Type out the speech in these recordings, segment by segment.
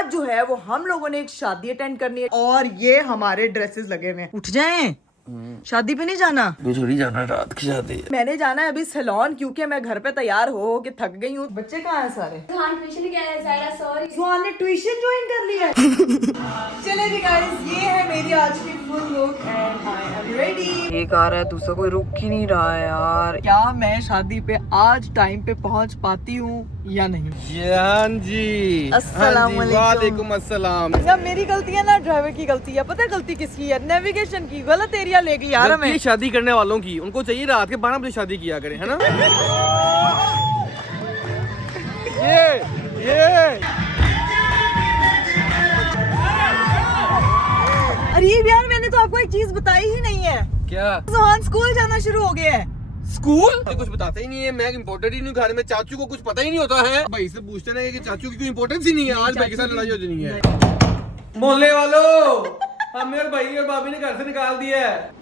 आज जो है वो हम लोगों ने एक शादी अटेंड करनी है और ये हमारे ड्रेसेस लगे हुए हैं। उठ जाएं, शादी पे नहीं जाना, थोड़ी जाना, रात की शादी है। मैंने जाना है अभी सैलून क्योंकि मैं घर पे तैयार हो के थक गई हूँ। बच्चे कहाँ हैं सारे? ट्यूशन गया है ज़ायरा, सॉरी। सुहान ने ट्यूशन ज्वाइन कर लिया है। चले जी गाइस, ये है मेरी आज की full look and I am ready. एक आ रहा है, दूसरा कोई रुक ही नहीं रहा है यार। क्या मैं शादी पे आज टाइम पे पहुंच पाती हूँ या नहीं? हाँ जी, अस्सलाम वालेकुम। वालेकुम अस्सलाम। या मेरी गलती है ना, ड्राइवर की गलती है। पता है गलती किसकी है? नेविगेशन की। गलत एरिया ले गई यार हमें। शादी करने वालों की, उनको चाहिए रात के 12 बजे शादी किया करें, है ना? ये अरे यार, मैंने तो आपको एक चीज बताई ही नहीं है। क्या? सुहान स्कूल जाना शुरू हो गया है। स्कूल कुछ बताते ही नहीं है। मैं इम्पोर्टेड ही नहीं, घर में चाचू को कुछ पता ही नहीं होता है। भाई से पूछते ना कि चाचू की कोई इम्पोर्टेंस ही नहीं है। आज भाई के साथ लड़ाई हो जानी है। मोहल्ले वालों, हमें और भाई और भाभी ने घर से निकाल दिया है।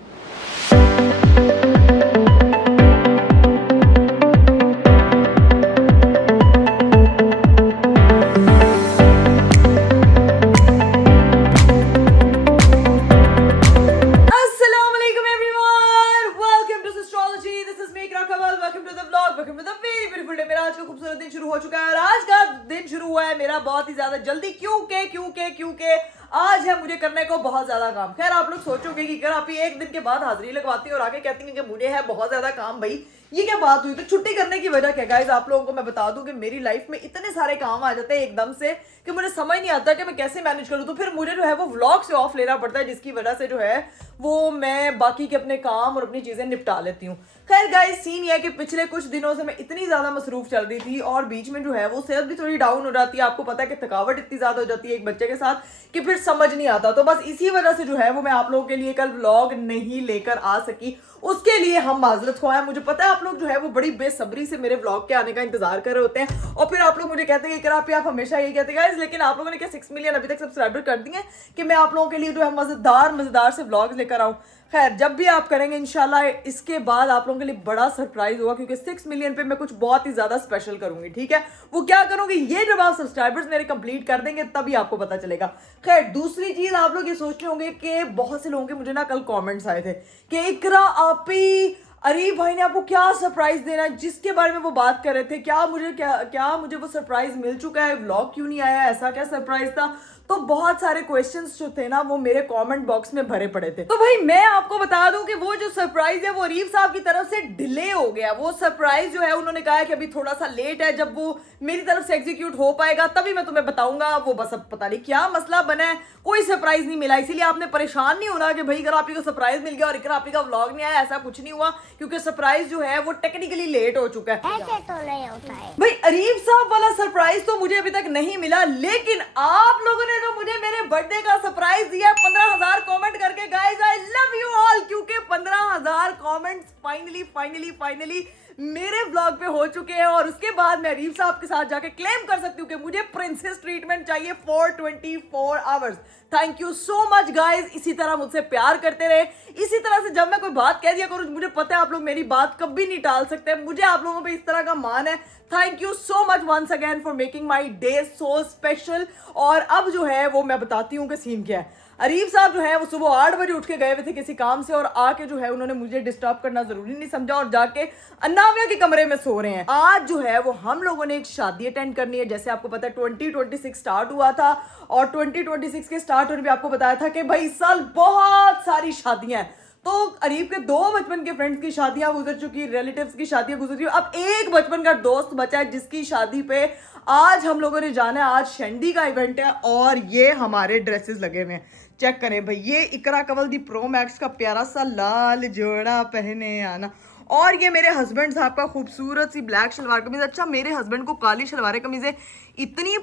मेरा आज का खूबसूरत दिन शुरू हो चुका है और आज का दिन शुरू हुआ है मेरा बहुत ही ज्यादा जल्दी। क्योंकि आज है मुझे करने को बहुत ज्यादा काम। खैर, आप लोग सोचोगे कि अगर आप एक दिन के बाद हाजिरी लगवाती हैं और आगे कहती हैं कि मुझे है बहुत ज्यादा काम, भाई ये क्या बात हुई? तो छुट्टी करने की वजह क्या गाइस? आप लोगों को मैं बता दूं कि मेरी लाइफ में इतने सारे काम आ जाते हैं एकदम से कि मुझे समझ नहीं आता कि मैं कैसे मैनेज करूं। तो फिर मुझे जो है वो व्लॉग से ऑफ लेना पड़ता है, जिसकी वजह से जो है वो मैं बाकी के अपने काम और अपनी चीजें निपटा लेती हूँ। खैर गाइस, सीन ये है कि पिछले कुछ दिनों से मैं इतनी ज्यादा मसरूफ चल रही थी और बीच में जो है वो सेहत भी थोड़ी डाउन हो जाती है। आपको पता है कि थकावट इतनी ज्यादा हो जाती है एक बच्चे के साथ कि फिर समझ नहीं आता। तो बस इसी वजह से जो है वो मैं आप लोगों के लिए कल व्लॉग नहीं लेकर आ सकी। उसके लिए हम माजरत ख्वाह हैं। मुझे पता है आप लोग जो है वो बड़ी बेसब्री से मेरे व्लॉग के आने का इंतजार कर रहे होते हैं और फिर आप लोग मुझे कहते हैं कि आप हमेशा यही कहते हैं। लेकिन आप लोगों ने क्या 6 मिलियन अभी तक सब्सक्राइबर कर दिए कि मैं आप लोगों के लिए जो है मजेदार से व्लॉग्स लेकर आऊं। खैर, जब भी आप करेंगे इंशाल्लाह इसके बाद आप लोगों के लिए बड़ा सरप्राइज होगा क्योंकि 6 मिलियन पे मैं कुछ बहुत ही ज्यादा स्पेशल करूंगी। ठीक है, वो क्या करूंगी ये जब आप सब्सक्राइबर्स मेरे कंप्लीट कर देंगे तभी आपको पता चलेगा। खैर, दूसरी चीज आप लोग ये सोच रहे होंगे कि बहुत से लोगों के मुझे ना कल कमेंट्स आए थे कि इकरा आपी अरीब भाई ने आपको क्या सरप्राइज देना है, जिसके बारे में वो बात कर रहे थे। क्या मुझे वो सरप्राइज मिल चुका है? व्लॉग क्यों नहीं आया? ऐसा क्या सरप्राइज था? तो बहुत सारे क्वेश्चंस जो थे ना वो मेरे कमेंट बॉक्स में भरे पड़े थे। तो भाई मैं आपको बता दूं कि वो जो सरप्राइज है वो अरीब साहब की तरफ से डिले हो गया। वो सरप्राइज जो है उन्होंने कहा कि अभी थोड़ा सा लेट है, जब वो मेरी तरफ से एग्जीक्यूट हो पाएगा तभी मैं तुम्हें बताऊंगा। वो बस अब पता नहीं क्या मसला बना है, कोई सरप्राइज नहीं मिला। इसीलिए आपने परेशान नहीं होना कि भाई अगर आप ही को सरप्राइज मिल गया और इकरा आप ही का व्लॉग नहीं आया, ऐसा कुछ नहीं हुआ क्योंकि सरप्राइज जो है वो टेक्निकली लेट हो चुका है। ऐसे तो नहीं होता है भाई, अरीब साहब वाला सरप्राइज तो मुझे अभी तक नहीं मिला, लेकिन आप लोगों ने जो मुझे मेरे बर्थडे का सरप्राइज दिया 15,000 कमेंट करके, guys I love you all. क्योंकि 15,000 कमेंट्स फाइनली मेरे ब्लॉग पे हो चुके हैं और उसके बाद मैं अरीब साहब के साथ जाके क्लेम कर सकती हूँ कि मुझे प्रिंसेस ट्रीटमेंट चाहिए for 24 hours. Thank you so much guys. इसी तरह मुझसे प्यार करते रहे, इसी तरह से जब मैं कोई बात कह दिया करूँ, मुझे पता है आप लोग मेरी बात कभी नहीं टाल सकते। मुझे आप लोगों पे इस तरह का मान है। Thank you so much once again for making my day so special. और अब जो है वो मैं बताती हूँ कि सीन क्या है। अरीब साहब जो है वो सुबह 8 बजे उठ के गए हुए थे किसी काम से और आके जो है उन्होंने मुझे डिस्टर्ब करना जरूरी नहीं समझा और जाके अन्नाविया के कमरे में सो रहे हैं। आज जो है वो हम लोगों ने एक शादी अटेंड करनी है। जैसे आपको पता है 2026 स्टार्ट हुआ था और 2026 के स्टार्ट होने पे आपको बताया था कि भाई इस साल बहुत सारी शादियां हैं। तो अरीब के 2 बचपन के फ्रेंड्स की शादियां गुजर चुकी, रिलेटिव्स की शादियां गुजर चुकी, अब एक बचपन का दोस्त बचा है जिसकी शादी पे आज हम लोगों ने जाना है। आज शेंडी का इवेंट है और ये हमारे ड्रेसेस लगे हुए हैं। चेक करें भाई, ये इकरा कवल दी प्रो मैक्स का प्यारा सा लाल जोड़ा पहने आना और ये मेरे हस्बैंड साहब का खूबसूरत सी ब्लैक शलवार कमीज। अच्छा, मेरे हस्बैंड को काली शलवार कमीजें इतनी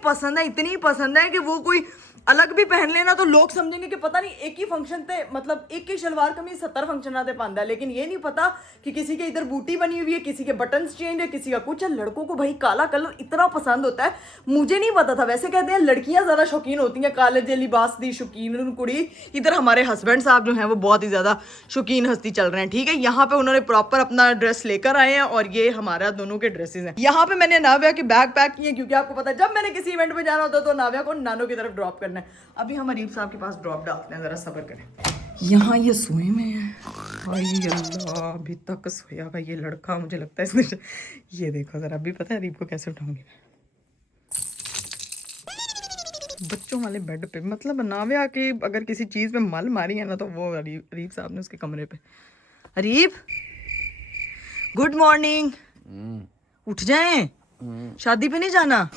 पसंद है कि वो कोई अलग भी पहन लेना तो लोग समझेंगे कि पता नहीं एक ही फंक्शन थे, मतलब एक ही शलवार कमीज 70 फंक्शन आते पांदा है। लेकिन ये नहीं पता कि किसी के इधर बूटी बनी हुई है, किसी के बटन्स चेंज है, किसी का कुछ है। लड़कों को भाई काला कलर इतना पसंद होता है, मुझे नहीं पता था। वैसे कहते हैं लड़कियां ज्यादा शौकीन होती हैं काले जे लिबास दी शौकीन कुड़ी। इधर हमारे हस्बैंड साहब जो है वो बहुत ही ज्यादा शौकीन हस्ती चल रहे हैं। ठीक है, यहाँ पे उन्होंने प्रॉपर अपना ड्रेस लेकर आए हैं और ये हमारा दोनों के ड्रेसेस हैं। यहाँ पे मैंने नाविया की बैग पैक की है क्योंकि आपको पता है जब मैंने किसी इवेंट में जाना होता तो नाविया को नानो की तरफ ड्रॉप करना है। अभी हम अरीब साहब के पास ड्रॉप डालते हैं, जरा सब्र करें। यहाँ ये सोए में है, हाय अल्लाह, अभी तक सोया हुआ ये लड़का, मुझे लगता है इसने, ये देखो जरा, अभी पता है अरीब को कैसे उठाऊंगी मैं बच्चों वाले बेड पे। मतलब नाविया के अगर किसी चीज पे मल मारी है ना तो वो अरीब साहब ने उसके कमरे पे। अरीब गुड मॉर्निंग, उठ जाएं, शादी पे नहीं जाना?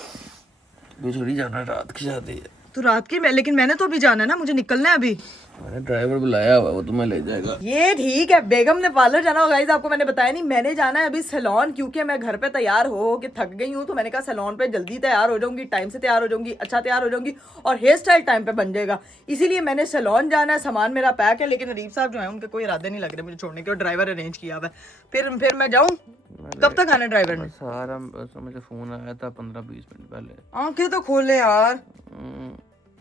थोड़ी जाना, रात की शादी है। तो रात की लेकिन मैंने तो अभी जाना है ना, मुझे निकलना है अभी। मैंने ड्राइवर बुलाया हुआ, वो तुम्हें ले जाएगा। ये ठीक है, बेगम ने पार्लर जाना होगा, गाइस आपको मैंने बताया नहीं, मैंने जाना है अभी सैलून, क्योंकि मैं घर पे तैयार हो के थक गई हूँ। तो मैंने कहा सैलून पे जल्दी तैयार हो जाऊंगी, टाइम से तैयार हो जाऊंगी, अच्छा तैयार हो जाऊंगी और हेयर स्टाइल टाइम पे बन जाएगा। इसीलिए मैंने सैलून जाना है, सामान मेरा पैक है। लेकिन अरीब साहब जो है उनके कोई इरादे नहीं लग रहे मुझे छोड़ने के, और ड्राइवर अरेंज किया हुआ है। फिर मैं जाऊँ? कब तक आना ड्राइवर ने? सारा मुझे फोन आया था 15-20 मिनट पहले। आंखें तो खोले यार,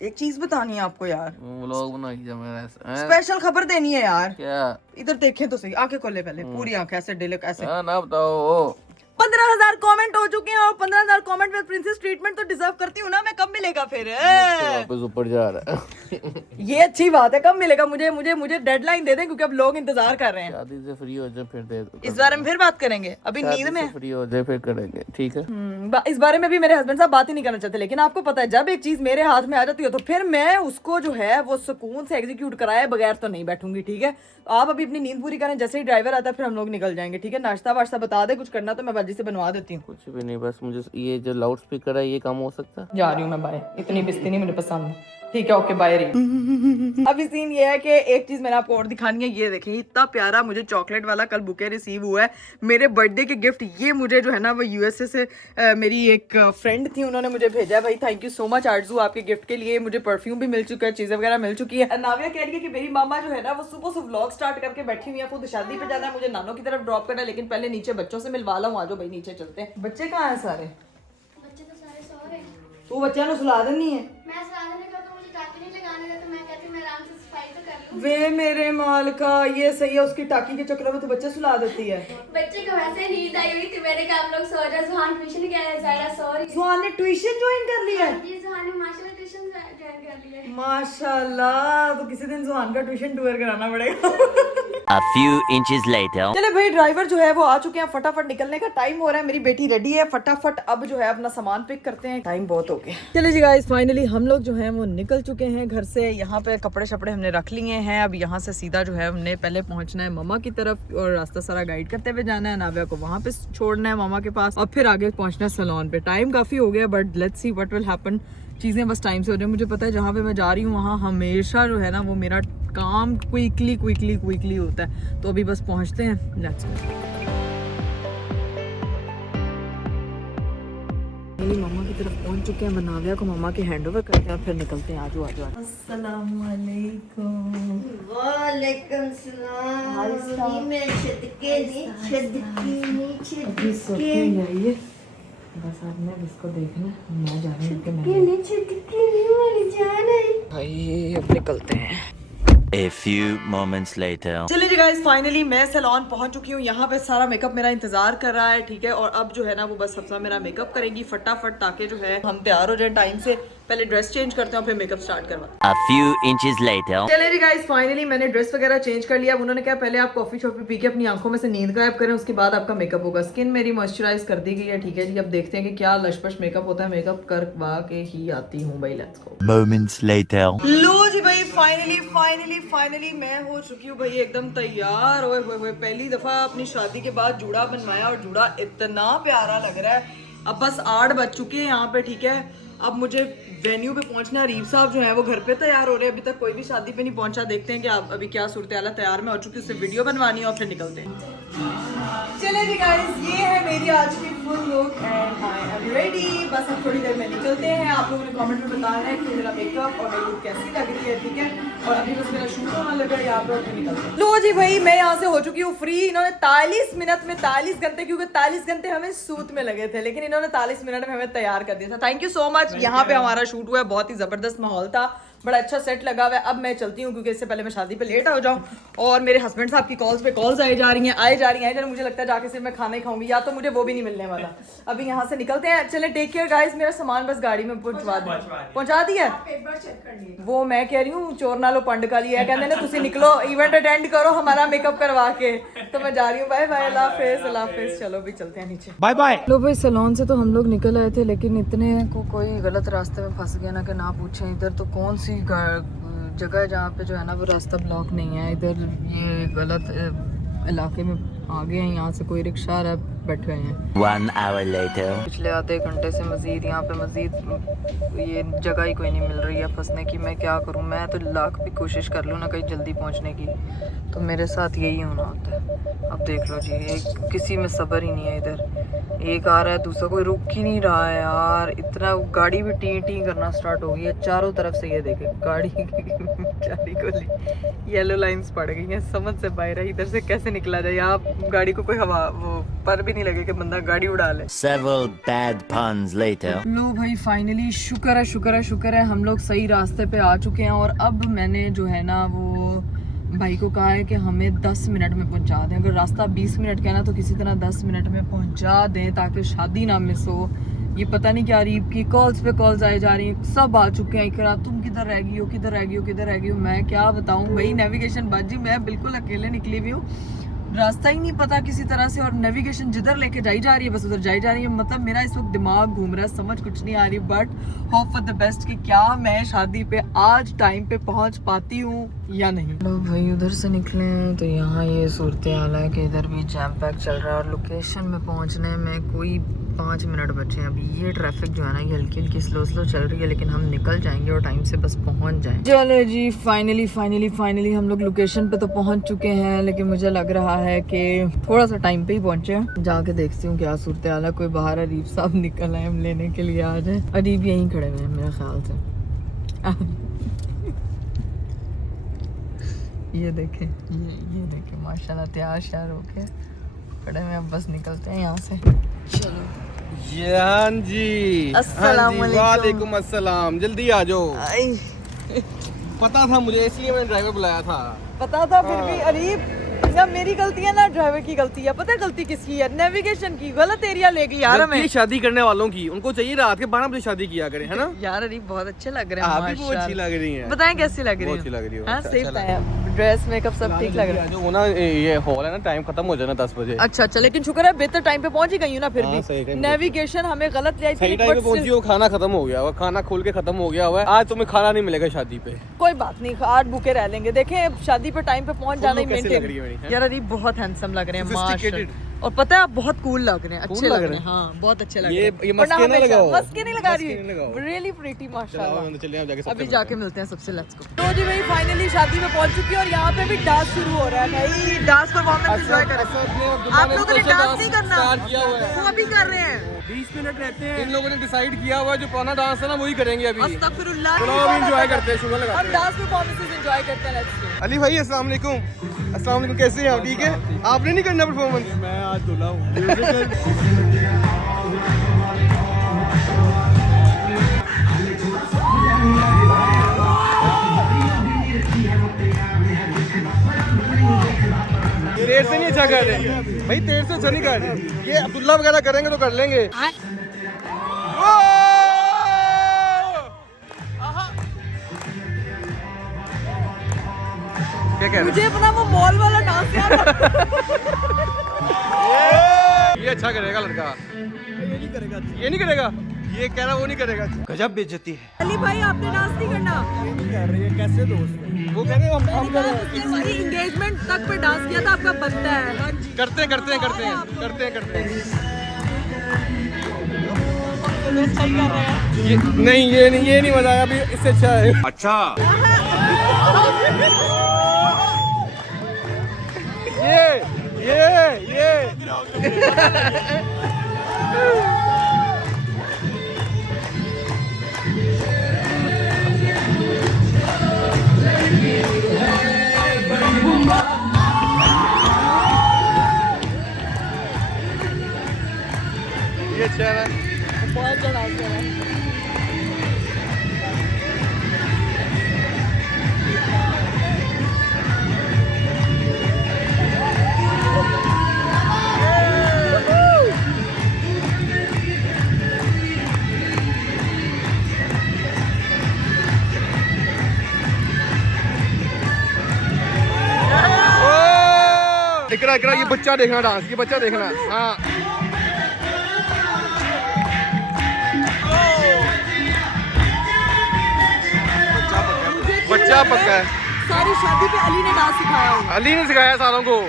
एक चीज बतानी है आपको यार, व्लॉग बनाइए मेरा, स्पेशल खबर देनी है यार। क्या? इधर देखें तो सही, आंखें खोले पहले, पूरी आंखें ऐसे डिले ऐसे। ना बताओ। 15,000 कमेंट हो चुके हैं और 15,000 कमेंट में प्रिंसेस ट्रीटमेंट तो डिजर्व करती हूँ ना मैं। कब मिलेगा फिर? वापस ऊपर जा रहा है। ये अच्छी बात है, कब मिलेगा? मुझे डेडलाइन दे दें, क्योंकि अब लोग इंतजार कर रहे हैं। शादी से फ्री हो जाए फिर दे दो। इस बारे में फिर बात करेंगे, अभी नींद में फ्री हो जाए फिर करेंगे, ठीक है? इस बारे में भी मेरे हस्बैंड साहब बात ही नहीं करना चाहते। लेकिन आपको पता है जब एक चीज मेरे हाथ में आ जाती है तो फिर मैं उसको जो है वो सुकून से एग्जीक्यूट कराए बगैर तो नहीं बैठूंगी, ठीक है? आप अभी अपनी नींद पूरी करें, जैसे ही ड्राइवर आता है फिर हम लोग निकल जाएंगे, ठीक है? नाश्ता वाश्ता बता दे, कुछ करना तो मैं बाजी से बनवा देती हूँ। कुछ भी नहीं, बस मुझे ये जो लाउड स्पीकर है ये काम हो सकता है। जा रही हूँ मैं, बाय। इतनी बिस्ती नहीं मुझे पसंद, ठीक है? Okay bye. अभी सीन ये है कि एक चीज मैंने आपको और दिखानी है। ये देखें, इतना प्यारा मुझे चॉकलेट वाला कल बुके रिसीव हुआ है, मेरे बर्थडे के गिफ्ट। ये मुझे जो है ना वो यूएसए से मेरी एक फ्रेंड थी, उन्होंने मुझे भेजा। भाई थैंक यू सो मच आरजू आपके गिफ्ट के लिए। मुझे परफ्यूम भी मिल चुका है, चीजें वगैरह मिल चुकी है। नाविया कह रही है कि मेरी मामा जो है ना वो सुबह से व्लॉग स्टार्ट करके बैठी हुई है, खुद शादी पे जाना है, मुझे नानो की तरफ ड्रॉप करना है। लेकिन पहले नीचे बच्चों से मिलवा ला हूँ, आज भाई नीचे चलते हैं। बच्चे कहाँ है सारे? बच्चे तो सारे सो रहे हैं। तू बच्चा सुला देनी है? मैं सलाह देने का तो मुझे टाँकी नहीं लगाने देते, मैं कहती हूँ मैं आराम से सफाई तो कर लूँ। वे मेरे मालिका, ये सही है, उसकी टाकी के चक्कर में तो बच्चे सुला देती है। बच्चे को वैसे नींद आई हुई थी, मैंने कहा आप लोग सो जाओ। जुहान ट्यूशन गया है, जायरा सो रही है। जुहान ने ट्यूशन ज्वाइन कर लिया है? जी जुहान ने माशाल्लाह ट्यूशन ज्वाइन कर लिया है। माशाल्लाह, तो किसी दिन जुहान का ट्यूशन टूर कराना पड़ेगा। A few inches later. चले भाई, ड्राइवर जो है वो आ चुके हैं, फटाफट निकलने का टाइम हो रहा है। मेरी बेटी रेडी है, फटाफट अब जो है अपना सामान पिक करते हैं, टाइम बहुत हो गया। चले जी गाइस, फाइनली हम लोग जो हैं वो निकल चुके हैं घर से। यहाँ पे कपड़े शपड़े हमने रख लिए हैं। अब यहाँ से सीधा जो है हमने पहले पहुंचना है मम्मा की तरफ और रास्ता सारा गाइड करते हुए जाना है। नाविया को वहाँ पे छोड़ना है मामा के पास और फिर आगे पहुंचना है सैलून पे। टाइम काफी हो गया but let's see what will happen. चीज़ें बस टाइम से हो जाए। मुझे पता है जहाँ पे मैं जा रही हूँ वहाँ हमेशा जो है ना वो मेरा काम क्विकली होता है। तो अभी बस पहुँचते हैं, लेट्स गो। मम्मा की तरफ पहुँच चुके हैं, नाविया को मम्मा के हैंड ओवर करते हैं और फिर निकलते हैं। आजो आजो आजो। अस्सलाम वालेकुम। वालेकुम सलाम। मैं छदके जाइए, बस आपने इसको देखना, मैं जा रही हूँ। भाई अब निकलते हैं। A few moments later. चलिए जी गाइस, फाइनली मैं सैलून पहुंच चुकी हूँ। यहाँ पे सारा मेकअप मेरा इंतजार कर रहा है, ठीक है? और अब जो है ना वो बस हफ्सा मेरा मेकअप करेगी फटाफट, ताकि जो है हम तैयार हो जाए टाइम से। पहले ड्रेस चेंज करते हैं और फिर मेकअप स्टार्ट करवाते A few inches later. हैं। चलिए जी गाइस, फाइनली मैंने ड्रेस वगैरह चेंज कर लिया। अब उन्होंने कहा पहले आप कॉफी शॉफी पी के अपनी आंखों में से नींद गायब करें, उसके बाद आपका मेकअप होगा। स्किन मेरी मॉइस्चराइज कर दी गई है, ठीक है जी? अब देखते हैं कि क्या लशपश मेकअप होता है। मेकअप करवा के ही आती हूँ भाई, लेट्स गो। Moments later. लो जी भाई, फाइनली मैं हो चुकी हूँ भाई एकदम तैयार। ओए होए होए, पहली दफा अपनी शादी के बाद जूड़ा बनवाया और जूड़ा इतना प्यारा लग रहा है। अब बस 8 बज चुके हैं यहाँ पे, ठीक है? अब मुझे वेन्यू पे पहुंचना। रीव साहब जो है वो घर पे तैयार हो रहे हैं, अभी तक कोई भी शादी पे नहीं पहुंचा। देखते हैं कि आप अभी क्या सूरत हाल है। तैयार में हो चुकी, उससे वीडियो बनवानी है और फिर निकलते हैं। चले जी गाइस, ये है मेरी आज की full look and I am ready. बस अब थोड़ी देर में निकलते हैं। आप लोगों ने कमेंट में बताना है कि मेरा मेकअप और मेरी लुक कैसी लग रही है, ठीक है? और अभी बस मेरा शूट होने लगा है यहाँ पे और फिर निकलते हैं। लो जी भाई, मैं यहाँ से हो चुकी हूँ फ्री। इन्होंने 43 मिनट में 43 घंटे, क्योंकि 43 घंटे हमें सूट में लगे थे, लेकिन इन्होंने 43 मिनट में हमें तैयार कर दिया था। Thank you so much. यहाँ पे हमारा शूट हुआ है, बहुत ही जबरदस्त माहौल था। बड़ा अच्छा सेट लगा हुआ है। अब मैं चलती हूँ क्योंकि इससे पहले मैं शादी पे लेट हो जाऊँ। और मेरे हस्बैंड साहब की कॉल्स पे कॉल्स आए जा रही हैं। मुझे लगता है जाके सिर्फ मैं खाना ही खाऊंगी, या तो मुझे वो भी नहीं मिलने वाला। अभी यहाँ से निकलते हैं। चले, टेक केयर गाइस। मेरा सामान बस गाड़ी में पहुंचा दिया। वो मैं कह रही हूँ चोर नालो पंड का लिया, कहते ना तुसी निकलो इवेंट अटेंड करो हमारा मेकअप करवा के। तो मैं जा रही हूँ। बाय बाय, अल्लाह हाफिज़, अल्लाह हाफिज़। चलो भी चलते हैं नीचे। Bye bye. लो भाई, सैलून से तो हम लोग निकल आए थे, लेकिन इतने को कोई गलत रास्ते में फंस गया ना कि ना पूछें। इधर तो कौन सी जगह है जहाँ पे जो है ना वो रास्ता ब्लॉक नहीं है। इधर ये गलत इलाके में आ गए हैं। यहाँ से कोई रिक्शा आ रहा है, बैठे हुए हैं। 1 hour later. पिछले आधे घंटे से मज़ीद यहाँ पे ये जगह ही कोई नहीं मिल रही है फंसने की। मैं क्या करूँ, मैं तो लाख भी कोशिश कर लूँ ना कहीं जल्दी पहुँचने की, तो मेरे साथ यही होना होता है। अब देख लो जी, एक किसी में सब्र ही नहीं है। इधर एक आ रहा है, दूसरा कोई रुक ही नहीं रहा है यार। इतना गाड़ी भी टी टी करना स्टार्ट हो गई है चारों तरफ से। ये देखे गाड़ी को येलो लाइंस पड़ गई हैं, समझ से बाहर है। इधर से कैसे निकला जाए? यहाँ गाड़ी को कोई हवा वो पर भी नहीं लगे कि बंदा गाड़ी उड़ा ले। Several bad puns later. लो भाई, फाइनली शुक्र है हम लोग सही रास्ते पे आ चुके हैं। और अब मैंने जो है ना वो भाई को कहा है कि हमें 10 मिनट में पहुंचा दें। अगर रास्ता 20 मिनट का है ना तो किसी तरह 10 मिनट में पहुंचा दें ताकि शादी ना मिस हो। ये पता नहीं क्या रीब की कॉल्स पे कॉल्स आई जा रही हैं, सब आ चुके हैं। इकरा तुम किधर रह गई हो, मैं क्या बताऊं भाई। नेविगेशन बाजी, मैं बिल्कुल अकेले निकली हुई हूँ, रास्ता ही नहीं पता किसी तरह से। और नेविगेशन जिधर लेके जाई जा रही है बस उधर जाई जा रही है। मतलब मेरा इस वक्त दिमाग घूम रहा है, समझ कुछ नहीं आ रही। But hope for the best कि क्या मैं शादी पे आज टाइम पे पहुंच पाती हूँ या नहीं। लोग भाई उधर से निकले हैं तो यहाँ ये सूरत हाल है कि इधर भी जैम पैक चल रहा है। और लोकेशन में पहुँचने में कोई 5 मिनट बचे हैं अभी। ये ट्रैफिक जो है ना ये हल्की हल्की स्लो चल रही है, लेकिन हम निकल जाएंगे और टाइम से बस पहुंच जाएं। चलो जी, फाइनली हम लोग लोकेशन पे तो पहुंच चुके हैं, लेकिन मुझे लग रहा है कि थोड़ा सा टाइम पे ही पहुंचे हैं। जाके देखती हूँ क्या सूरत हाल है। कोई बाहर अरीब साहब निकल आए हम लेने के लिए आ जाए। अरीब यहीं खड़े हुए हैं मेरे ख्याल से। ये देखें माशाल्लाह तैयार श्यार होके खड़े में। अब बस निकलते हैं यहाँ से। चलो जान जी, अस्सलाम वालेकुम। वालेकुम अस्सलाम। जल्दी आ जाओ। पता था मुझे, इसलिए मैंने ड्राइवर बुलाया था। पता था फिर भी अरीब, ना मेरी गलती है ना ड्राइवर की गलती है। पता है गलती किसकी है? नेविगेशन की। गलत एरिया ले गई यार हमें। शादी करने वालों की, उनको चाहिए रात के 12 बजे शादी किया करें, है ना? यार अरीब बहुत अच्छे लग रहे हैं। आप भी बहुत अच्छी लग रही हैं। बताएं कैसी लग रही बहुत है? अच्छी लग रही हो। हाँ अच्छा, सही अच्छा बताया। ड्रेस मेकअप सब ठीक लग रहा है। जो वो ना ये हॉल है ना, टाइम खत्म हो जाना 10 बजे। अच्छा, लेकिन शुक्र है बेहतर टाइम पे पहुंच ही गई हूँ ना। फिर हाँ, सही भी टाइम नेविगेशन हमें गलत ले आई सही थी। टाइम पे पहुंची हो, खाना खत्म हो गया हुआ, खाना खोल के खत्म हो गया हुआ है। आज तुम्हें खाना नहीं मिलेगा शादी पे। कोई बात नहीं, आज भूखे रह लेंगे। देखें शादी पे टाइम पे पहुंच जाना ही कैसे लग रही है मेरी, मेंटेन। हैं? यार अरीब बहुत हैंडसम लग रहे हैं Sophisticated। माशाल्लाह। और पता है आप बहुत कूल लग रहे हैं, अच्छे Cool लग लग रहे रहे हैं। हैं। हाँ बहुत अच्छे लग ये- रहे हैं। ये वरना मस्के ना हमेशा- लगाओ। मस्के नहीं लगा रही मस्के नहीं लगाओ। रियली प्रीटी माशाल्लाह। चलो चलिए आप जाके सबसे अभी मिलते जाके मिलते हैं सबसे। Let's go. तो जी भाई फाइनली शादी में पहुंच चुकी है और यहाँ पे भी डांस शुरू हो रहा है भाई। डांस परफॉर्मेंस एंजॉय कर रहे हैं। आप लोगों ने डांस नहीं करना, किया हुआ है। वो अभी कर रहे हैं। 20 मिनट रहते हैं। इन लोगों ने डिसाइड किया हुआ है जो पुराना डांस है ना वही करेंगे अभी। अस्तगफिरुल्लाह। चलो अभी एंजॉय करते हैं, शुगर लगाते हम हैं। डांस परफॉर्मेंसेस एंजॉय करते हैं। Let's go. अली भाई अस्सलाम वालेकुम। अस्सलाम वालेकुम, कैसे हैं आप? ठीक है। आपने नहीं करना परफॉर्मेंस? मैं आज दूल्हा हूँ। तेर से नहीं अच्छा कर रहे भाई, तेर से अच्छा नहीं कर रहे। ये अब्दुल्ला वगैरह करेंगे तो कर लेंगे। क्या कह रहे मुझे अपना वो मॉल वाला डांस याद ये अच्छा करेगा लड़का। ये नहीं करेगा। ये कह रहा वो नहीं करेगा। गजब बेइज्जती है। अली भाई आपने डांस नहीं करना। कर रही है कैसे दोस्त? वो कह रहे हैं हम कर रहे हैं। हमारी एंगेजमेंट तक पे डांस किया था, आपका बनता है। करते हैं। ये नहीं मजा आया अभी, इससे अच्छा है। अच्छा ये अच्छा है। बहुत अच्छा डांस कर रहा है। इकरा ये बच्चा देखना डांस, ये बच्चा देखना। हाँ बच्चा पक्का है। सारी शादी पे अली ने डांस सिखाया होगा। अली ने सिखाया सारों को।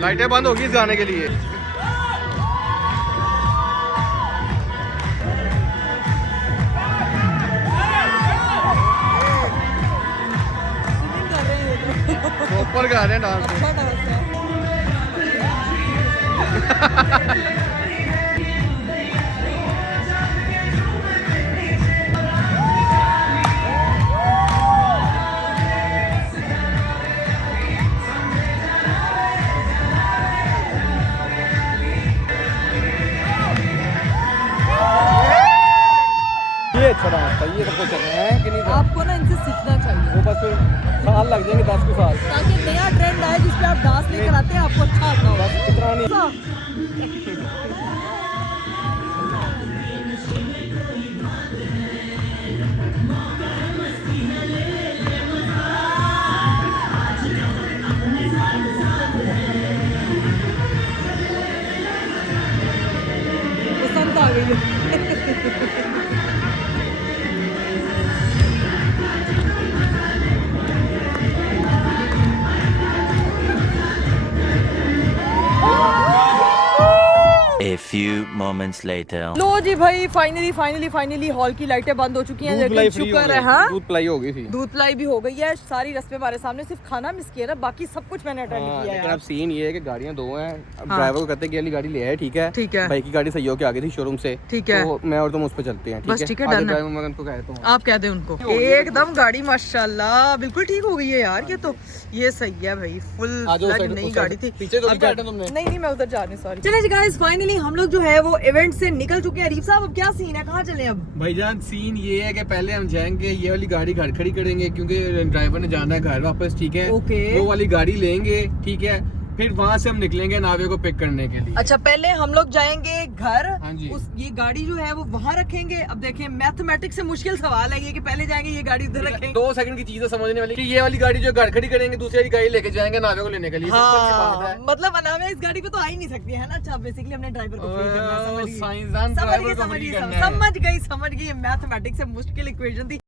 लाइटें बंद होगी इस गाने के लिए। ऊपर गा रहे हैं डांस। अच्छा डांस है। ये अच्छा डांस था, ये सबको चल रहा है कि नहीं? आपको ना इनसे सीखना चाहिए, वो बस फिर साल लग जाएंगे 10 के साल। ताकि नया ट्रेंड आए जिसपे आप डांस लेकर आते हैं, आपको अच्छा आता हो। बस इतना नहीं। पसंद आ गई है। A few moments later. लो जी भाई, फाइनली हॉल की लाइटें बंद हो चुकी हैं, लेकिन शुक्र है। हाँ, दूध पिलाई हो गई थी। दूध पिलाई भी हो गई है, सारी रस्में हमारे सामने, सिर्फ खाना मिस किया ना, बाकी सब कुछ मैंने अटेंड हाँ, किया है लेकिन यार। अब सीन ये है कि गाड़ियाँ दो हैं। अब हाँ। ड्राइवर को कहते हैं कि वाली गाड़ी ले आए, ठीक है। ठीक है। भाई की गाड़ी सही होके आ गई थी शोरूम से। ठीक है। तो मैं और तुम उस पर चलते हैं, बस ठीक है, आगे डन है। ड्राइवर मैं उनको कहता हूँ। आप कह दें उनको। एकदम गाड़ी माशाल्लाह बिल्कुल ठीक हो गई है यार, ये तो ये सही है भाई, फुल नई गाड़ी थी। पीछे तो नहीं अब बैठा तुमने? नहीं मैं उधर जा रही, सॉरी। चलिए जी गाइस, फाइनली हम लोग जो है वो इवेंट से निकल चुके हैं। अरीफ साहब, अब क्या सीन है, कहाँ चले अब? भाईजान सीन ये है कि पहले हम जाएंगे, ये वाली गाड़ी घर खड़ी करेंगे क्योंकि ड्राइवर ने जाना है घर वापस, ठीक है। ओके। वो वाली गाड़ी लेंगे, ठीक है। फिर वहाँ से हम निकलेंगे नावे को पिक करने के लिए। अच्छा, पहले हम लोग जाएंगे घर। हाँ जी। ये गाड़ी जो है वो वहाँ रखेंगे। अब देखें, मैथमेटिक्स से मुश्किल सवाल है ये कि पहले जाएंगे ये गाड़ी उधर रखेंगे। 2 सेकंड की चीजें समझने वाली कि ये वाली गाड़ी जो घर खड़ी करेंगे, दूसरी वाली गाड़ी लेके जाएंगे नावे को लेने के लिए। सिंपल सी बात है। मतलब अनामे इस गाड़ी पे तो आ ही नहीं सकती है ना। अच्छा, बेसिकली हमने ड्राइवर को फ्री करना है, समझ गई। साइंसदान ड्राइवर को फ्री करना है। समझ गई। मैथमेटिक्स से मुश्किल इक्वेशन थी।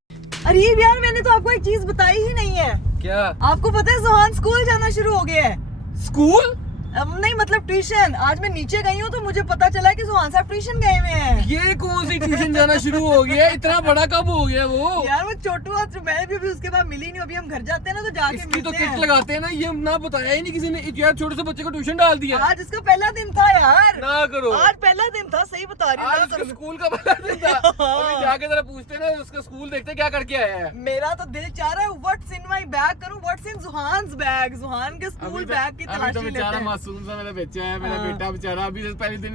अरे यार, मैंने तो आपको एक चीज बताई ही नहीं है। क्या? आपको पता है सुहान स्कूल जाना शुरू हो गया है? स्कूल? नहीं मतलब ट्यूशन। आज मैं नीचे गई हूँ तो मुझे पता चला कि सुहान साहब ट्यूशन गए हुए हैं। ये कौन सी ट्यूशन जाना शुरू हो गया? इतना बड़ा कब हो गया वो? यार वो छोटू, आज मैं भी उसके बाद मिली नहीं। अभी हम घर जाते हैं ना तो जाके इसकी तो मिलते किट हैं। लगाते हैं ना, ये ना बताया ही नहीं किसी ने। यार छोटे से बच्चे को ट्यूशन डाल दिया। आज इसका पहला दिन था यार। ना करो। आज पहला दिन था, सही बता रही हूँ। आज ना उसका करो। स्कूल का पहला दिन था। अभी जाके जरा पूछते ना उसका स्कूल, देखते क्या करके आया है। मेरा तो दिल चाह रहा है व्हाट्स इन माय बैग करूं, व्हाट्स इन जुहान्स बैग, जुहान के स्कूल बैग की तलाशी लेते बेचारा हैं। मासूम सा मेरा बच्चा है, मेरा हाँ। बेटा बेचारा। अभी से पहले दिन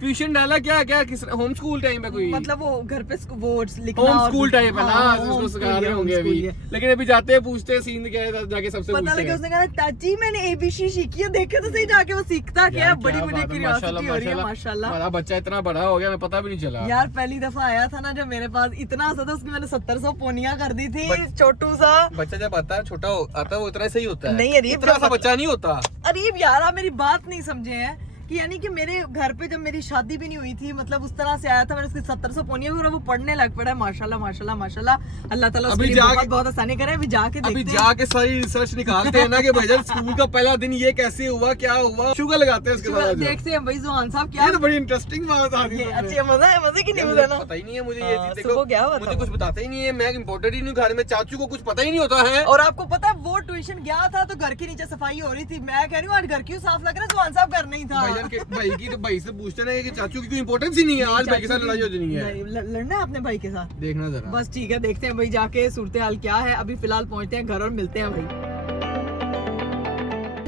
ट्यूशन डाला। क्या क्या किस होम स्कूल टाइम है कोई? मतलब वो घर पे वो लिखना होम और- स्कूल टाइप है ना, हाँ, जिसको home सिखा school रहे है, होंगे home अभी। school है। लेकिन अभी जाते हैं, पूछते हैं सीन क्या है, जाके सबसे पता पूछते लगा हैं। उसने कहा चाची मैंने ABC सीखी है, देखे तो सही जाके वो सीखता क्या है। यार, बड़ी क्या मुझे बात है, क्यूरियोसिटी हो रही है माशाल्लाह। हमारा बच्चा इतना बड़ा हो गया, हमें पता भी नहीं चला। यार पहली दफा आया था ना जब मेरे पास इतना सा था, उसकी मैंने 700 पोनियां कर दी थी। बच- छोटू सा। बच्चा जब आता है छोटा आता है वो इतना सही होता है। नहीं, अरीब इतना सा जब- बच्चा नहीं होता। अरीब यार, आप मेरी बात नहीं समझे हैं कि यानी कि मेरे घर पे जब मेरी शादी भी नहीं हुई थी, मतलब उस तरह से आया था, मैंने उसकी 700 पोनियां भी, और वो पढ़ने लग पड़ा है माशाल्लाह माशाल्लाह माशाल्लाह। अल्लाह ताला उसके अभी लिए जाके- बहुत बहुत आसानी करे। अभी जाके अभी देखते हैं। जाके सारी रिसर्च निकालते हैं ना कि भाईजान स्कूल का पहला दिन ये कैसे हुआ, क्या हुआ, शुगर लगाते हैं उसके साथ। देखते हैं भाई जुहान साहब क्या। ये तो बड़ी इंटरेस्टिंग बात आ रही ये है। अच्छी मजा है, मजे की न्यूज मुझे है ना। पता ही नहीं है मुझे ये हाँ, चीज। सुबह क्या हुआ था? मुझे कुछ बताते ही नहीं है, मैं इम्पोर्टेड ही नहीं घर में, चाचू को कुछ पता ही नहीं होता है। और आपको पता है वो ट्यूशन गया था तो घर के नीचे सफाई हो रही थी। मैं कह रही हूँ आज घर क्यों साफ लग रहा है, जुहान साहब घर नहीं था। भाईजान के भाई की तो भाई से पूछते ना कि चाचू की कोई इंपॉर्टेंस ही नहीं है। आज भाई के साथ लड़ाई हो जानी है। नहीं, लड़ना है अपने भाई के साथ। देखना जरा। बस ठीक है, देखते हैं भाई जाके सूरत हाल क्या है। अभी फिलहाल पहुंचते हैं घर और मिलते हैं भाई।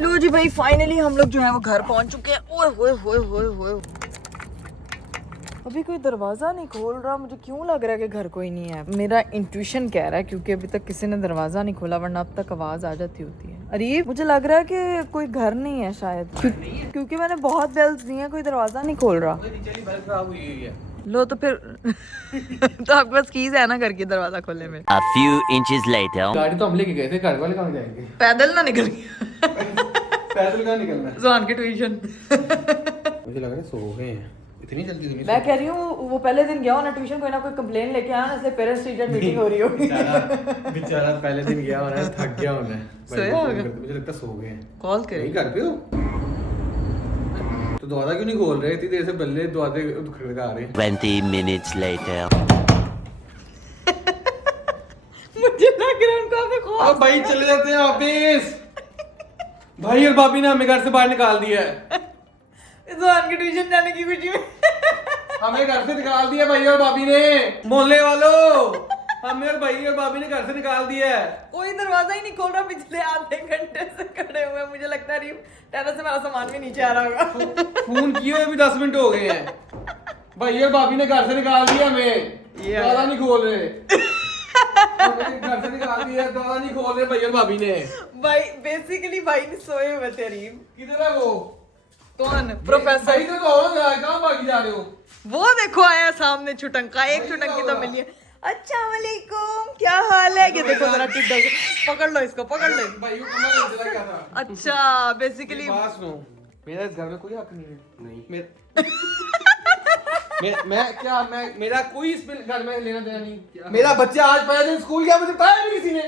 लो जी भाई, फाइनली हम लोग जो है वो घर पहुंच चुके हैं। ओए होए होए होए होए, अभी कोई दरवाजा नहीं खोल रहा। मुझे क्यों लग रहा है कि घर कोई नहीं है। मेरा इंट्यूशन कह रहा है, क्योंकि अभी तक किसी ने दरवाजा नहीं खोला, वरना अब तक आवाज आ जाती होती है। अरे मुझे लग रहा है कि कोई घर नहीं है शायद, क्योंकि मैंने बहुत बेल्स दी हैं, कोई दरवाजा नहीं खोल रहा। नीचे वाली बेल खराब हुई है। लो तो फिर तो आपके पास कीज है ना घर की दरवाजा खोलने में? A few inches later. गाड़ी तो हम लेके गए थे, घर वाले कहाँ जाएंगे? पैदल ना निकल गया। पैदल कहाँ निकलना है? जुहान की ट्यूशन। मुझे लग रहा है सो गए हैं इतनी जल्दी नहीं मैं कह रही हूँ वो पहले दिन गया हो ना ट्यूशन, कोई ना कोई कंप्लेन लेके आया ना, इसलिए पेरेंट्स टीचर मीटिंग हो रही होगी। बेचारा पहले दिन गया होना है, थक गया होना है। सोया होगा। मुझे लगता है सो गए हैं। कॉल नहीं करें। कर पे हो तो दरवाजा क्यों नहीं खोल रहे? इतनी देर से बल्ले दरवाजे खड़का रहे हैं। 20 minutes later. मुझे लग रहा है उनको अभी कॉल। अब भाई चले जाते हैं वापिस। भाई और भाभी ने हमें घर से बाहर निकाल दिया है। जुहान की ट्यूशन जाने की खुशी में। हमें घर से निकाल दिया भाई और भाभी ने। मोहल्ले वालों, हमें और भाई और भाभी ने घर से निकाल दिया है। कोई दरवाजा ही नहीं खोल रहा, पिछले आधे घंटे से खड़े हुए हैं। मुझे लगता है टेरेस से मेरा सामान भी नीचे आ रहा होगा। फोन किए हुए भी 10 मिनट हो गए हैं। भाई और भाभी ने घर से निकाल दिया हमें। दरवाजा नहीं खोल रहे। हमें घर से निकाल दिया, दरवाजा नहीं खोल रहे भाई और भाभी ने। भाई बेसिकली भाई ने सोए हुए थे अरीब। किधर है वो? कौन? प्रोफेसर। भाई तो हो रहा है, कहाँ भागी जा रहे हो? वो देखो आया सामने छुटंका, एक छुटंकी तो मिली है। अस्सलाम वालेकुम, क्या हाल है? ये देखो जरा टिकटॉक, पकड़ लो इसको, पकड़ लो। भाई वो कमरा नहीं चला क्या था? अच्छा बेसिकली बात सुनो, मेरा इस घर में कोई हक नहीं है। नहीं मेरा कोई इस घर में लेना देना नहीं। मेरा बच्चा आज पहले दिन स्कूल गया, मुझे बताया नहीं किसी ने।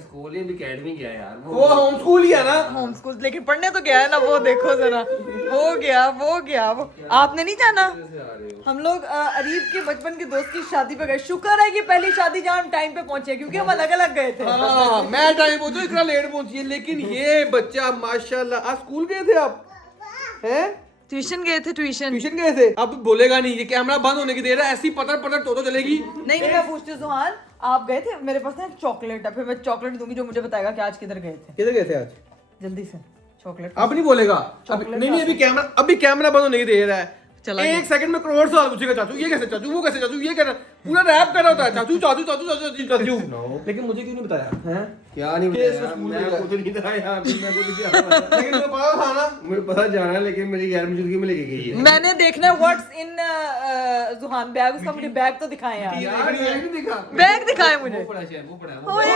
स्कूल ही अकेडमी गया यार वो होम स्कूल ही है ना। होम स्कूल, लेकिन पढ़ने तो गया है ना। वो देखो जरा, वो गया वो आपने नहीं जाना। हम लोग अरीब के बचपन के दोस्त की शादी पे गए। शुक्र है कि पहली शादी जहाँ हम टाइम पे पहुंचे, क्योंकि हम अलग अलग गए थे। हाँ, मैं टाइम पहुंचा, इतना लेट पहुंची है। लेकिन ये बच्चा माशाल्लाह, आज स्कूल गए थे आप? हैं? ट्यूशन गए थे, ट्यूशन ट्यूशन गए थे? अब बोलेगा नहीं, ये कैमरा बंद होने की देर है। ऐसी पतर पतर तो चलेगी। नहीं मैं पूछती हूँ जुहान, आप गए थे? मेरे पास ना एक चॉकलेट है, फिर मैं चॉकलेट दूंगी जो मुझे बताएगा कि आज किधर गए थे। किधर गए थे आज? जल्दी से चॉकलेट। अब नहीं बोलेगा। नहीं अभी कैमरा बंद होने की देर है। चला एक सेकंड में करोड़ सवाल पूछेगा। चाचू ये कैसे, चाचू वो कैसे, चाचू ये कैसे, पूरा रैप कर रहा होता है। चाचू चाचू चाचू चाचू चाचू। लेकिन मुझे क्यों नहीं बताया? हैं? क्या नहीं बताया? मैं खुद नहीं था यार, मैं खुद क्या पता। लेकिन मुझे पता था ना। मुझे पता जाना, लेकिन मेरी गैर मौजूदगी में लेके गई है। मैंने देखना है व्हाट्स इन जुहान बैग। उसका मुझे बैग तो दिखाएं यार। यार ये नहीं दिखा। बैग दिखाएं मुझे। वो पड़ा शायद, वो पड़ा। ओए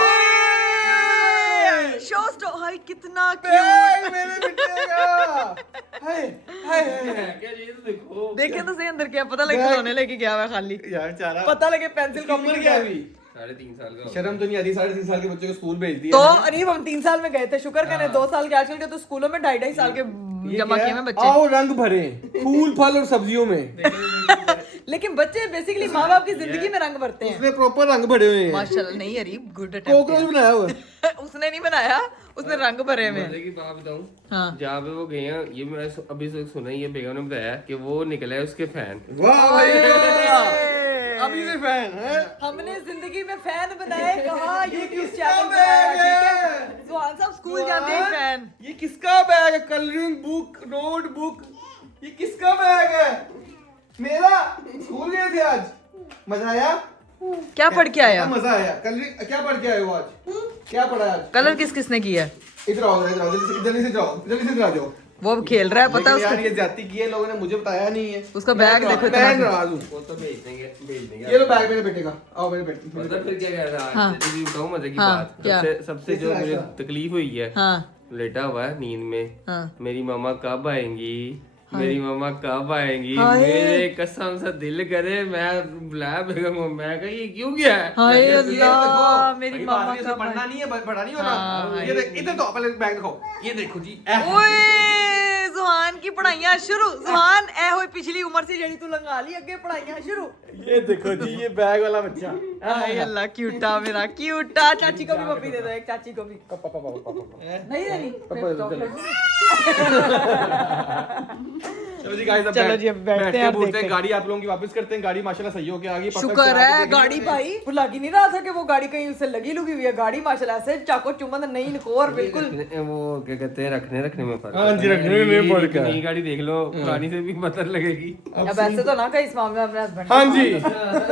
शो स्टॉप। हाय कितना बैग मेरे बेटे का। हाय हाय हाय। क्या ये तो देखो। देखे तो सही अंदर क्या पता लगे खिलौने लेके गया हुआ है खाली। यार चारा पता लगे पेंसिल कॉपी क्या अभी? 3.5 साल का। शर्म तो नहीं आती? 3.5 साल के बच्चे को स्कूल भेज दिया। तो अरीब हम 3 साल में गए थे, शुक्र करें 2 साल के। आजकल के तो स्कूलों में 2.5 साल के जमा किए में बच्चे। आओ रंग भरे फूल फल और सब्जियों में। लेकिन बच्चे बेसिकली माँ बाप की जिंदगी में रंग भरते हैं। उसने प्रॉपर रंग भरे हुए हैं। माशाल्लाह। नहीं अरीब गुड कोकरोच बनाया हुआ है। उसने नहीं बनाया, उसने रंग भरे हुए मजे हैं। की बात बताऊं, हाँ। जहाँ पे वो गए हैं, ये मैं अभी से सुना, ये बेगम ने बताया कि वो निकला है उसके फैन। वाह भाई वाह। अभी से फैन है। हमने जिंदगी में फैन बनाए, कहा यूट्यूब चैनल बनाया, ठीक है। जुहान साहब स्कूल जाते हैं फैन। ये किसका बैग है? कलरिंग बुक, नोट बुक, ये किसका बैग है? मेरा। स्कूल गए थे आज, मजा आया? क्या पढ़ के आया? मजा आया। कलरिंग क्या पढ़ के आए हो आज? क्या पढ़ा आज? कलर किस किसने किया है? इधर आओ, इधर आओ, जल्दी से जाओ, जल्दी से इधर आ जाओ। वो अब खेल रहा है, पता है लेकिन यार उसको। ये ज्यादती की है, लोगों ने मुझे बताया नहीं है। उसका बैग देखो इतना मैं सा। नाराज हूँ। वो तो भेज देंगे। ये लो बैग मेरे बेटे का। आओ मेरे बेटे। मतलब फिर क्या कह रहा हाँ। है? दीदी बताऊं मजे की हाँ, बात। क्या? सबसे जो मुझे तकलीफ हुई है, हाँ लेटा हुआ है नींद में, हाँ। मेरी मामा कब आएंगी, मेरी मामा कब आएंगी। हाय। मेरे कसम से दिल करे मैं बुलाया बेगम को, मैं कहा ये क्यों गया है? हाय मैं अल्लाह, मेरी भाई मामा बात नहीं, का उसे पढ़ना नहीं है, पढ़ा नहीं होना। हाँ, ये देख, इधर तो पहले बैग दिखाओ। ये देखो जी। ओए जुहान की पढ़ाइयां शुरू। जुहान ए होई पिछली उम्र से जड़ी तू लंगा ली, अगे पढ़ाइयां शुरू। ये देखो जी, ये बैग वाला बच्चा। हाय अल्लाह क्यूटा मेरा क्यूटा। चाची को भी पप्पी दे दो, एक चाची को भी। नहीं देनी चलो जी गाइस, अब चलो जी, अब बैठते हैं, अब बोलते देखते हैं हैं। गाड़ी आप लोगों की वापस करते हैं। गाड़ी माशाल्लाह सही हो के आ गई। शुक्र है गाड़ी भाई। वो लग ही नहीं रहा था कि वो गाड़ी कहीं उससे लगी लुगी हुई है। गाड़ी माशाल्लाह से चाको चुम्बन नहीं नकोर बिल्कुल। वो क्या कहते हैं, रखने में फर्क। हाँ जी, रखने में फर्क है। नई गाड़ी देख लो, पुरानी से भी पता लगेगी। अब ऐसे तो ना कहीं इस मामले में अपने हस्बैंड। हाँ जी,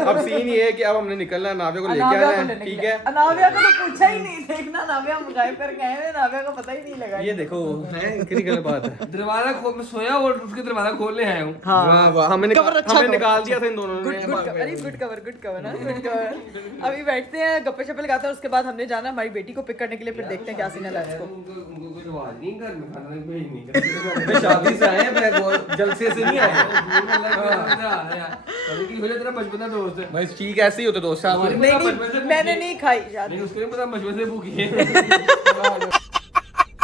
अब सीन ये है कि अब हमने निकलना है, नावे को लेके अनाव्या आना को है। लेने ठीक के लिए। है, अनाव्या को तो पूछा ही नहीं। देखना नाव्या हम गायब कर गए हैं, नाव्या को पता ही नहीं लगा। ये देखो है कितनी गलत बात है। दरवाजा खोल, मैं सोया और उसके दरवाजे तुम्हारा खोलने आया हूँ। हाँ वाह, हमें कवर अच्छा निकाल दिया था इन दोनों गुड ने। गुड अरे गुड कवर ना गुड कवर। अभी बैठते हैं गप्पे शप्पे लगाते हैं, उसके बाद हमने जाना हमारी बेटी को पिक करने के लिए, फिर देखते हैं क्या सीन है लाइफ को। उनको कुछ आवाज नहीं, घर में खाना नहीं भेज नहीं करते। शादी से आए हैं, मैं बहुत जलसे से नहीं आए। अभी की वजह तेरा बचपन का दोस्त है। भाई ठीक ऐसे ही होते दोस्त साहब। नहीं मैंने नहीं खाई शादी। नहीं उसको नहीं पता बचपन से भूखी है।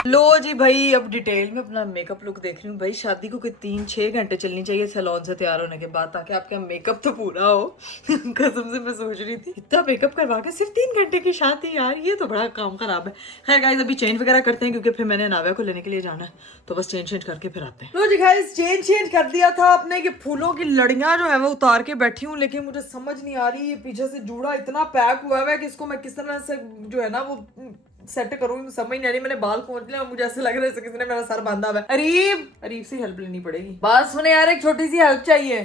लो जी भाई, अब डिटेल में अपना मेकअप लुक देख रही हूँ भाई। शादी को कोई 3-6 घंटे चलनी चाहिए सैलून से तैयार होने के बाद, ताकि आपका मेकअप तो पूरा हो। कसम से मैं सोच रही थी इतना मेकअप करवा के सिर्फ 3 घंटे की शादी, यार ये तो बड़ा काम खराब है। खैर गाइस अभी चेंज वगैरह करते हैं, क्योंकि फिर मैंने नाव्या को लेने के लिए जाना है, तो बस चेंज करके फिर आते हैं। लो जी गाइस चेंज कर दिया था अपने, कि फूलों की लड़ियां जो है वो उतार के बैठी हूँ, लेकिन मुझे समझ नहीं आ रही ये पीछे से जूड़ा इतना पैक हुआ है कि इसको मैं किस तरह से जो है ना वो सेट करूँ, समझ नहीं आ रही। मैंने बाल खोल लिया, मुझे ऐसे लग रहा है जैसे किसी ने मेरा सर बांधा हुआ है। अरीब से हेल्प लेनी पड़ेगी। बात सुने यार, एक छोटी सी हेल्प चाहिए।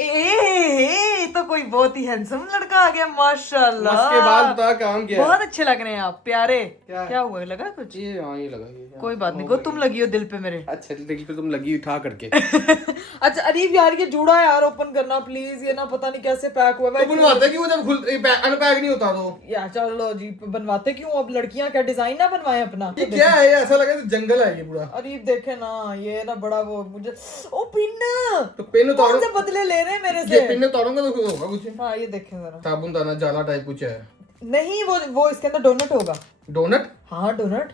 ए तो कोई बहुत ही हैंडसम लड़का आ गया माशाल्लाह। उसके बाद बता काम क्या है? बहुत अच्छे लग रहे हैं आप, प्यारे। क्या हुआ, लगा कुछ? ये हाँ ये लगा ये। कोई बात नहीं, को तुम लगी हो दिल पे मेरे। अच्छा दिल पे तुम लगी उठा करके। अच्छा अरीब यार ये जूड़ा यार ओपन करना प्लीज, ये ना पता नहीं कैसे पैक हुआ है। तो बनवाते क्यों जब अनपैक नहीं होता तो? यार चलो जी बनवाते क्यों, अब लड़कियां क्या डिजाइन ना बनवाए अपना। ये क्या है, ये ऐसा लगा जैसे जंगल है ये पूरा। अरीब देखे ना, ये ना बड़ा वो मुझे ओ पिन तो पिन उतारो, कौन से बदले ले रहे हैं मेरे ये से। पिन उतारूंगा तो होगा कुछ। हाँ ये देखें जरा, साबुन दाना जाला टाइप कुछ है। नहीं वो इसके अंदर डोनट होगा। डोनट? हाँ डोनट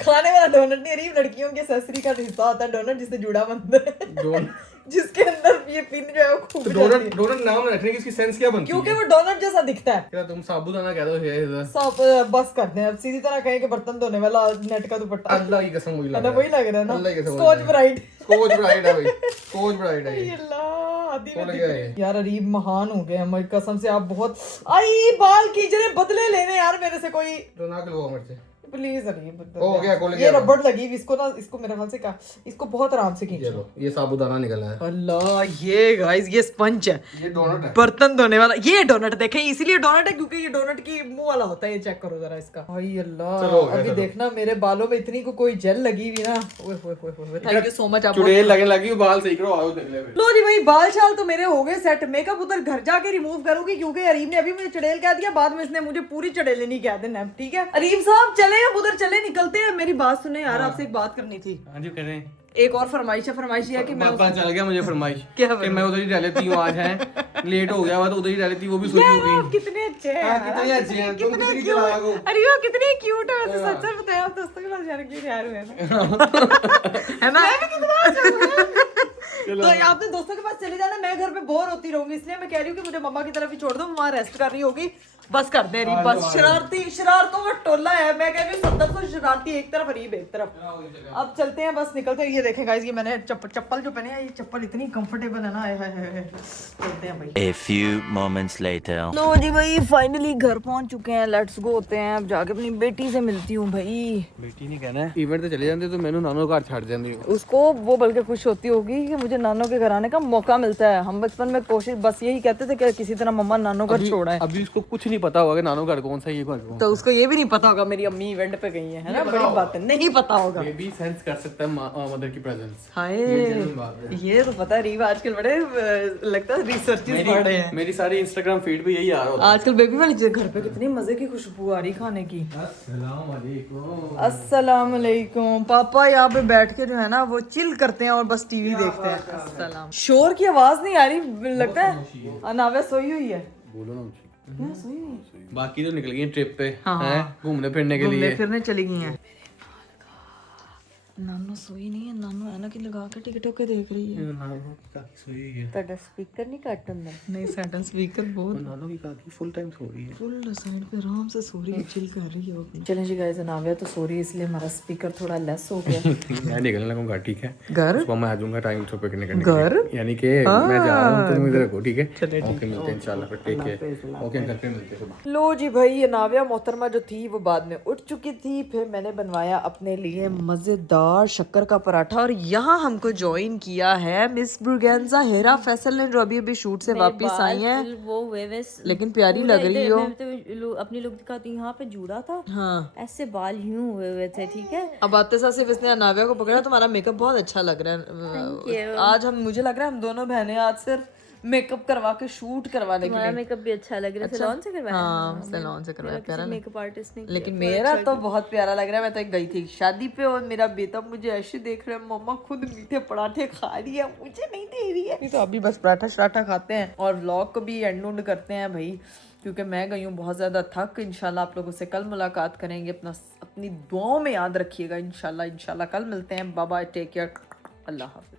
खाने वाला डोनट नहीं, अरीब लड़कियों के एक्सेसरी का हिस्सा होता है डोनट, जिससे जुड़ा बनता है। डोनट जिसके अंदर ये पिन जो है वो खूब जाती है। डोनट नाम रखने की इसकी सेंस क्या बनती है? क्योंकि वो डोनट जैसा दिखता है। क्या तुम साबुदाना कह दो ये इधर? सब बस करते हैं अब, सीधी तरह कहें कि बर्तन धोने वाला नेट का दुपट्टा। अल्लाह की कसम वही है लग ना, रहा वही लग रहा है अल्लाह की ना, कसम स्कॉच ब्राइट। स्कॉच ब्राइट है भाई, स्कॉच ब्राइट है ये। अल्लाह, आदि में कौन दिख गया रहा है। ये? यार अरीब महान हो गए हमारी कसम से, आप बहुत आई बाल कीजिए, बदले लेने यार मेरे से कोई तो ना करो मेरे से प्लीज अरीब। हो गया, खोल ये गया। रबड़ लगी हुई, इसको ना, इसको मेरे ख्याल से क्या, इसको बहुत आराम से ये खींचो। लो, ये साबुदाना निकला है। अल्लाह ये गाइस ये स्पंज है, ये डोनट है। बर्तन धोने वाला। ये डोनट देखें, इसीलिए डोनट है क्योंकि ये डोनट की मुंह वाला होता है। ये चेक करो जरा इसका। हाय अल्लाह, चलो, हो गया, अभी चलो। देखना मेरे बालों में इतनी कोई जेल लगी हुई ना। ओए होए होए होए, थैंक यू सो मच। आप चुड़ैल लगने लगी, बाल सही करो, आओ देख ले फिर। लो जी भाई, बाल शाल तो मेरे हो गए सेट, मेकअप उधर घर जाके रिमूव करूंगी, क्योंकि अरीब ने अभी मुझे चुड़ैल कह दिया, बाद में इसने मुझे पूरी चुड़ैल नहीं कह देना। ठीक है अरीब साहब, चले अब उधर चले, निकलते हैं। मेरी बात सुने यार, आपसे एक बात करनी थी। हाँ जी करें। एक और फरमाइश है कि मैं पता चल गया मुझे फरमाइश क्या कि मैं उधर ही रह लेती हूँ। आज है लेट हो गया हुआ तो उधर ही रह लेती, वो भी सोई यार, आप होगी। कितने अच्छे हैं। हाँ, कितने अच्छे हैं, तुम कितनी चालाक हो। अरे वो कितनी क्यूट है, वैसे सच सच बताया, आप दोस्तों के पास जाने के लिए तैयार हुए हैं ना? है ना? मैं भी कितना अच्छा हूं। तो आपने दोस्तों के पास चले जाना, मैं घर पे बोर होती रहूंगी, इसलिए मैं कह रही हूँ कि मुझे मम्मा की तरफ ही छोड़ दो, वहाँ रेस्ट कर रही होगी। बस कर दे रही, बस शरारतों का टोला है। मैं कह रही हूँ 70 शरारती एक तरफ, अरीब एक तरफ। अब चलते हैं, बस निकलते हैं। ये देखें गाइस, ये मैंने चप्पल जो पहने हैं, ये चप्पल इतनी कंफर्टेबल है ना। हाय चलते हैं भाई। A few moments later. लो जी भाई, फाइनली घर पहुंच चुके हैं। लेट्स गो होते हैं, अब जाके अपनी बेटी से मिलती हूँ भाई। बेटी नहीं कहना है, इवेंट ते चले जाते तो मैंने नानो घर छड़ जाती हूँ। उसको वो बल्कि खुश होती होगी कि मुझे नानो के घर आने का मौका मिलता है। हम बचपन में कोशिश बस यही कहते थे कि किसी तरह मम्मा नानो घर छोड़ा है। अभी उसको कुछ नहीं पता होगा कि नानो घर कौन सा है, ये घर कौन। तो उसको ये भी नहीं पता होगा मेरी अम्मी इवेंट पे गई है ना, बड़ी बात है, नहीं पता होगा। ये भी सेंस कर सकता है मदर की प्रेजेंस। हाय ये तो पता है, रीव आजकल बड़े लगता है रिसर्चेस पढ़ रहे हैं। मेरी सारी इंस्टाग्राम फीड पे यही आ रहा होता आजकल बेबी वाली चीज़, घर पे कितनी मजे की खुशबू आ रही खाने की। है। अस्सलाम वालेकुम। अस्सलाम वालेकुम। पापा यहाँ पे बैठ के जो है ना वो चिल करते हैं और बस टीवी देखते हैं। अस्सलाम। शोर की आवाज नहीं आ रही, लगता है नावे सोई हुई है। बोलो ना सोई हुई है। बाकी तो निकल गई ट्रिप पे हाँ, हैं, घूमने फिरने के लिए। फिरने चली गई हैं। नानो सोई नहीं है, नानो ऐनक लगा के टिकटॉक के देख रही है। नानो की काकी सोई हुई है। तेरा स्पीकर नहीं कट होंदा? नहीं साडा स्पीकर बहुत नानो की काकी फुल टाइम सो रही है। फुल साइड पे आराम से सो रही है, चिल कर रही है अपनी। चलें जी गाइस, नाविया तो सो रही है, इसलिए हमारा स्पीकर थोड़ा लेस हो गया। मैं निकलने लगूंगा, ठीक है? घर सुबह मैं आ जाऊंगा टाइम से पिकनिक करने घर? के लिए। यानी कि मैं जा रहा हूं, तुम इधर रखो, ठीक है? चले, ठीक ओके, मिलते हैं इंशाल्लाह फिर, टेक केयर। ओके अंकल, फिर मिलते हैं सुबह। लो जी भाई, ये नाविया मोहतरमा जो थी वो बाद में उठ चुकी थी। फिर मैंने बनवाया अपने लिए मज़ेदार मज़ेदार शक्कर का पराठा। और यहाँ हमको ज्वाइन किया है मिस ब्रुगेंजा हेरा फैसल ने, जो अभी अभी शूट से वापस आई हैं, वो वेवेस लेकिन प्यारी लग रही हो। तो अपनी लुक दिखाती, यहाँ पे जुड़ा था, हाँ ऐसे बाल यूं हुए हुए थे, ठीक है। अब आते साथ सिर्फ इसने अनाविया को पकड़ा। तुम्हारा मेकअप बहुत अच्छा लग रहा है आज। हम मुझे लग रहा है हम दोनों बहनें आज सिर्फ मेकअप करवा के शूट करवाने के तुम्हारा लिए। मेकअप भी अच्छा लग रहा है, सैलून से करवाया। हाँ सैलून से करवाया, प्यारा नहीं? मेकअप आर्टिस्ट ने लेकिन मेरा तो बहुत प्यारा लग रहा है। मैं तो एक गई थी शादी पे और मेरा बेटा मुझे ऐसे देख रहा है, मम्मा खुद मीठे पराठे खा रही है, मुझे नहीं दे रही है। तो अभी बस पराठा शराठा खाते हैं और व्लॉग को भी एंड करते हैं भाई, क्योंकि मैं गई हूँ बहुत ज़्यादा थक। इंशाल्लाह आप लोगों से कल मुलाकात करेंगे। अपनी दुआओं में याद रखिएगा। इंशाल्लाह कल मिलते हैं। बाय बाय, टेक केयर, अल्लाह हाफिज़।